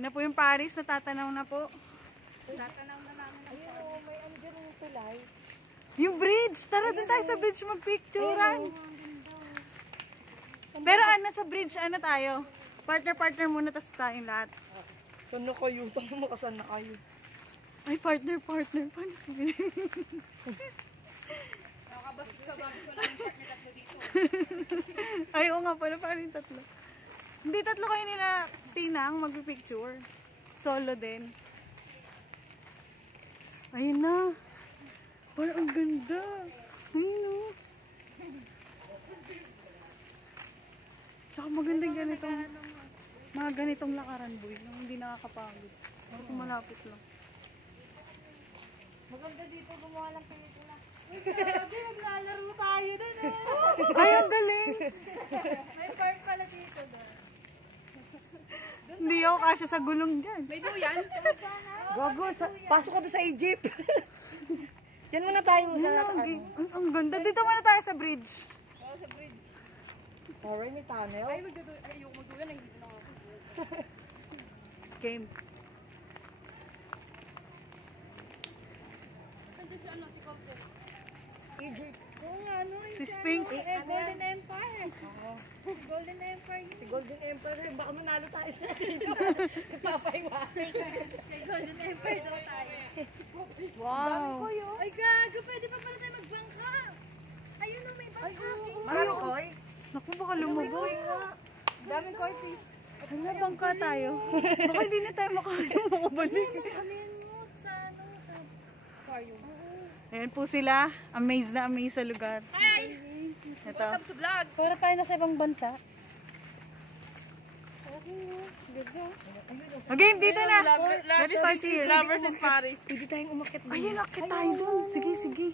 Ayun na po yung Paris, natatanaw na po. Tatanaw na namin. Ayun, may ano dyan yung tulay. Yung bridge! Tara dun tayo sa bridge magpicturean. Pero sa bridge, tayo? Partner muna, tas tayong lahat. Saan na kayo? Tama makasan na kayo. Ay, partner. Paano sabihin? Nakabastos ka ba? Gusto lang yung partner tatlo dito. Ay, oo nga pala, paano yung tatlo? Hindi, tatlo kayo nila, Tinang, magpipicture. Solo din. Ayun na. Parang ang ganda. Ayun o. Tsaka magandang mga ganitong lakaran, boy. Hindi nakakapagod. Kasi malapit lang. Maganda dito gumawa ng pelikula. Uy, grabe, maglalaro tayo dun eh. Ay, ang galing! May park pala dito doon. Hindi ako kasya sa gulong dyan. May duyan? Gago, pasok ka doon sa Egypt. Yan muna tayo sa Ang ganda. Dito muna tayo sa bridge. Oo, sa bridge. Alright, may tunnel. Ay, ayoko magduyan. Ay, hindi na ako. Game. Nandun si si Colton. Egypt. Oo nga, Si Sphinx. Golden Empire. Golden Empire yun. Si Golden Emperor, baka manalo tayo sa dito. Papaiwasin. Kay Golden Empire daw tayo. Wow. Ay, gago, pwede pa pala tayo magbangka. Ayun na, may bangka. Marami koy. Naku, baka lumubog. Daming koi fish. Hala, bangka tayo. Baka hindi na tayo makabalik. Alin mo sa aquarium. Ayan po sila. Amazed na amazed sa lugar. Hi! Ito. Welcome to vlog. Para tayo nasa ibang bansa. Okay, dito na. Let's start here. Paris. Pwede tayong umakyat. Ayun, akit tayo dun. Sige.